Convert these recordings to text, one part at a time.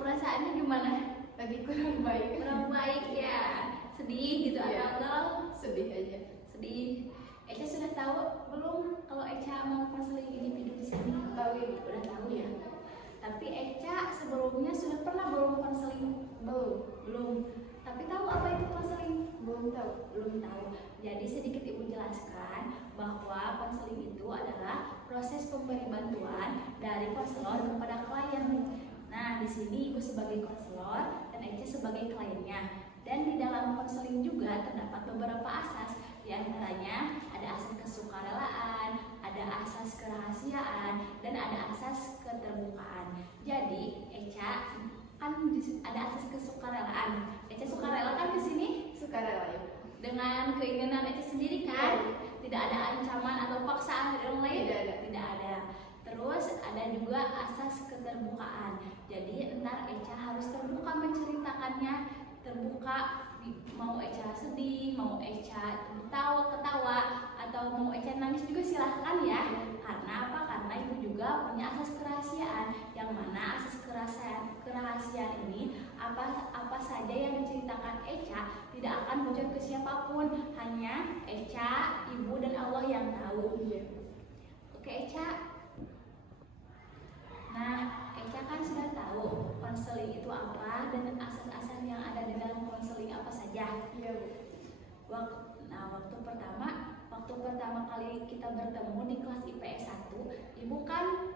perasaannya gimana? Lagi kurang baik. Kurang baik ya, sedih gitu Iya. atau Sedih aja. sedih. Eca sudah tahu belum kalau Eca mau konseling individu di sini? Tahu Ibu? Udah tahu ya. Tapi Eca sebelumnya sudah pernah belum konseling? Belum. Tapi tahu apa itu konseling? Belum tahu. Belum tahu. Jadi sedikit Ibu jelaskan bahwa konseling itu adalah proses pemberi bantuan dari konselor kepada klien. Nah, di sini Ibu sebagai konselor dan Eca sebagai kliennya. Dan di dalam konseling juga terdapat beberapa asas, di antaranya ada asas kesukarelaan, ada asas kerahasiaan, dan ada asas keterbukaan. Jadi, Eca kan ada asas kesukarelaan. Eca sukarela kan di sini Sukarela ya. dengan keinginan Eca sendiri kan? Tidak ada ancaman atau paksaan dari orang lain? Tidak ada. Terus ada juga asas keterbukaan. Jadi ntar Eca harus terbuka menceritakannya, terbuka mau Eca sedih, mau Eca ketawa, atau mau Eca nangis juga silahkan ya. Karena apa? Karena Ibu juga punya asas kerahasiaan, yang mana asas kerahasiaan ini apa saja yang diceritakan Eca tidak akan bocor ke siapapun, hanya Eca, Ibu dan Allah yang tahu. Oke Eca. Nah, Eca kan sudah tahu konseling itu apa dan asas-asas yang ada di dalam konseling apa saja. Iya Bu. Waktu pertama kali kita bertemu di kelas IPS 1, Ibu kan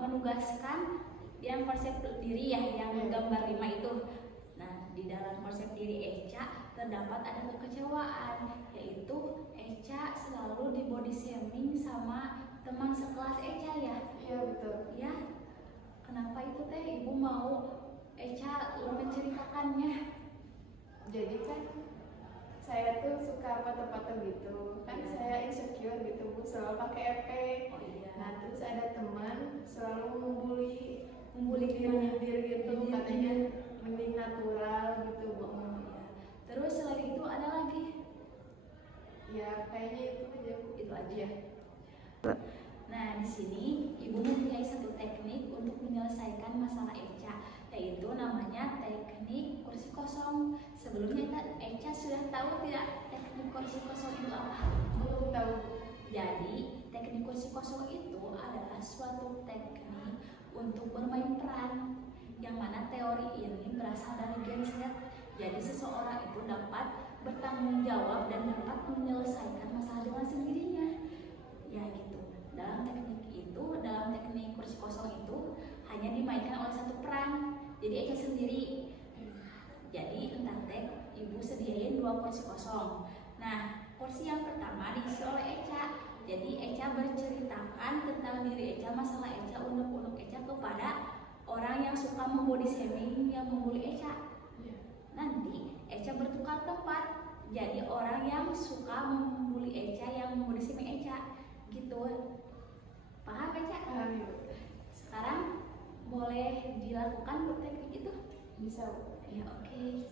menugaskan yang konsep diri ya, yang gambar 5 itu. Nah, di dalam konsep diri Eca terdapat ada kekecewaan, yaitu Eca selalu di body shaming sama teman sekelas Eca ya. Iya betul. Ya, kenapa itu teh Ibu mau Eca menceritakannya? Jadi kan saya tuh suka foto-foto gitu. Kan saya insecure gitu Bu, selalu pakai efek. Oh iya. Nah terus ada teman selalu membuli gimana? diri gitu, katanya mending natural gitu Bu. Oh iya. Terus selain itu ada lagi? Ya kayaknya itu aja Bu. Itu aja. Nah, di sini Ibu mempunyai satu teknik untuk menyelesaikan masalah Eca, yaitu namanya teknik kursi kosong. Sebelumnya Eca sudah tahu tidak teknik kursi kosong itu apa? Belum tahu. Jadi, teknik kursi kosong itu adalah suatu teknik untuk bermain peran, yang mana teori ini berasal dari genset. Jadi, seseorang itu dapat bertanggung jawab dan dapat menyelesaikan masalah dengan sendirinya. Ya gitu. Dalam teknik kursi kosong itu hanya dimainkan oleh satu peran. Jadi Eca sendiri. Jadi entar Ibu sediain 2 kursi kosong. Nah, kursi yang pertama diisi oleh Eca. Jadi Eca berceritakan tentang diri Eca, masalah Eca, unek-unek Eca kepada orang yang suka membody shaming, yang membuli Eca. Nanti Eca bertukar tempat, jadi orang yang suka membuli Eca, yang membody shaming Eca. Gitu. Paham Eca? Paham ya Bu. Sekarang boleh dilakukan teknik itu? Bisa Bu. Ya oke.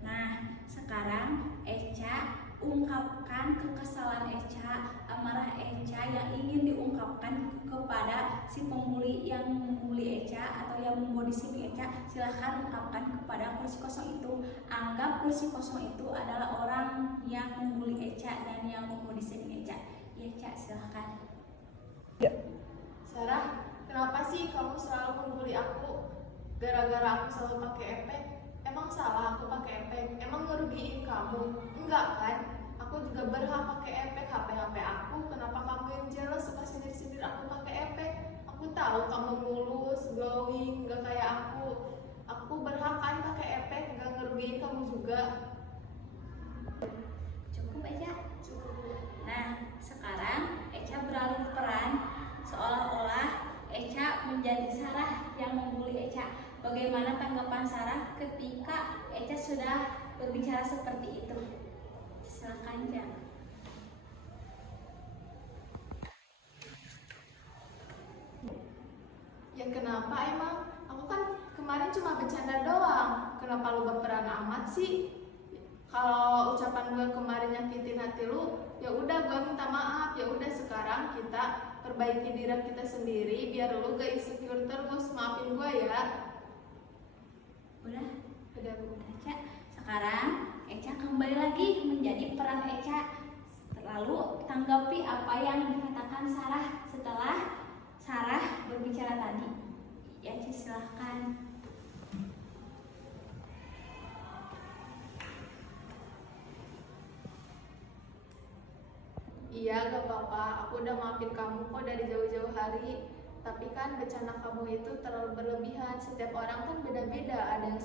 Nah, sekarang Eca ungkapkan kekesalan Eca, amarah Eca yang ingin diungkapkan kepada si pembuli yang membuli Eca atau yang membody shaming Eca. Silahkan ungkapkan kepada kursi kosong itu. Anggap kursi kosong itu adalah orang yang membuli Eca dan yang membody shaming Eca. Ya Eca, silahkan. Sarah, kenapa sih kamu selalu membuli aku? Gara-gara aku selalu pakai efek? Emang salah aku pakai efek? Emang ngerugiin kamu? Enggak kan? Aku juga berhak pakai efek HP aku. Kenapa kamu yang jealous suka sindir-sindir aku pakai efek? Aku tahu kamu mulus, glowing, gak kayak aku. Aku berhak kan pakai efek, gak ngerugiin kamu juga. Cukup Eca? Cukup. Nah, sekarang Eca beralih peran, seolah-olah Eca menjadi Sarah yang membuli Eca. Bagaimana tanggapan Sarah ketika Eca sudah berbicara seperti itu? Silakan ya. Ya kenapa emang? Aku kan kemarin cuma bercanda doang. Kenapa lu berperan amat sih? Kalau ucapan gue kemarin nyakitin hati lu, ya udah gue minta maaf. Ya udah sekarang kita perbaiki diri kita sendiri biar lu gak insecure terus. Maafin maafin gue ya. Udah, Udah Bu. Eca. Sekarang Eca kembali lagi menjadi peran Eca. Lalu tanggapi apa yang dikatakan Sarah setelah Sarah berbicara tadi. Ya, Ci, silahkan. Iya gak apa-apa, aku udah maafin kamu kok dari jauh-jauh hari. Tapi kan bencana kamu itu terlalu berlebihan. Setiap orang kan beda-beda, ada yang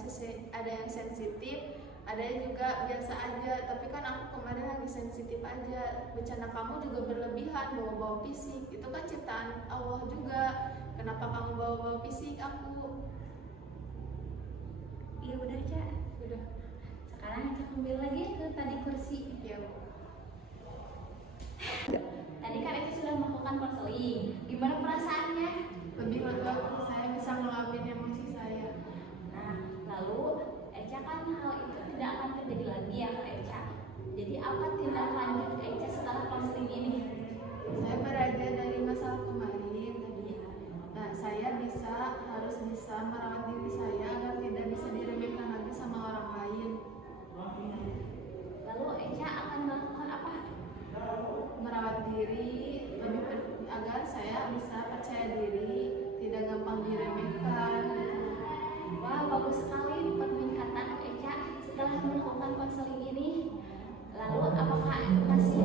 sensitif, ada yang juga biasa aja. Tapi kan aku kemarin lagi sensitif aja. Bencana kamu juga berlebihan, bawa-bawa fisik. Itu kan ciptaan Allah juga. Kenapa kamu bawa-bawa fisik aku? Iya udah, Ca. Udah. Sekarang Eca kembali lagi ke tadi kursi. Iya Bu. Tadi kan Eca sudah melakukan konseling. Gimana perasaannya? Lebih lega, saya bisa ngeluapin emosi saya. Nah, lalu Eca kan hal itu tidak akan terjadi lagi ya Kak Eca. Jadi apa tindak lanjut Eca setelah konseling ini? Saya belajar dari masalah kemarin tadi. Nah, saya harus bisa merawat diri saya agar tidak bisa diremehkan lagi sama orang lain. Lalu Eca akan melakukan apa? Merawat diri agar saya bisa percaya diri, tidak gampang diremehkan. Wah, bagus sekali peningkatan Eca setelah melakukan konseling ini. Lalu apakah masih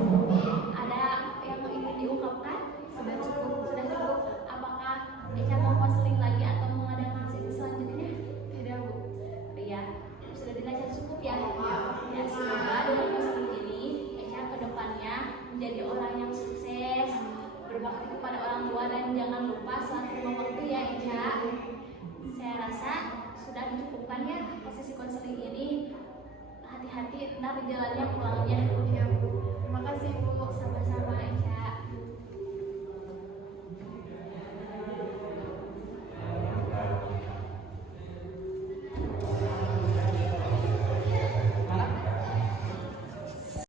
ada yang ingin diungkapkan? Sudah cukup. Sudah cukup. Apakah Eca mau konseling lagi atau mengadakan sesi selanjutnya? Tidak Bu. Ya, sudah dirasa cukup ya. Ya, semoga dengan konseling ini Eca kedepannya menjadi orang yang sukses, berbakti kepada orang tua, dan jangan lupa salat lima waktu ya Eca. Saya rasa sudah dicukupkan ya sesi konseling ini. Hati-hati ntar jalannya pulangnya.